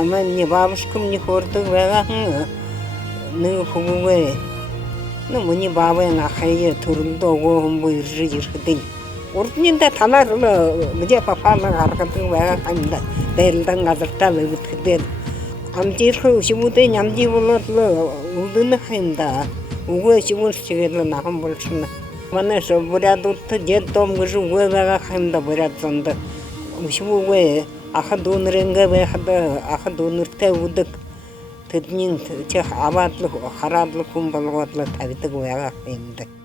Ama не бабушкам не хордык вегахан ны хубуwe ны муни бабаң ахайы турунда огоғын бұйыржы jirgidin урднинда танарлы где папаның аргадың вегахан дайылдан газыртал өткіден амжирхы шимуды нямди боларлы улдыны хайында угы шимур шигерлы нахым болшыны мана шо буряд утты дед дом гыжы угы вегахан буряд зонды ушибуwe аха донырынга бехада аха донырта удык тыднин тех абадлык харадлык кум болгодлы табитык уяга хайында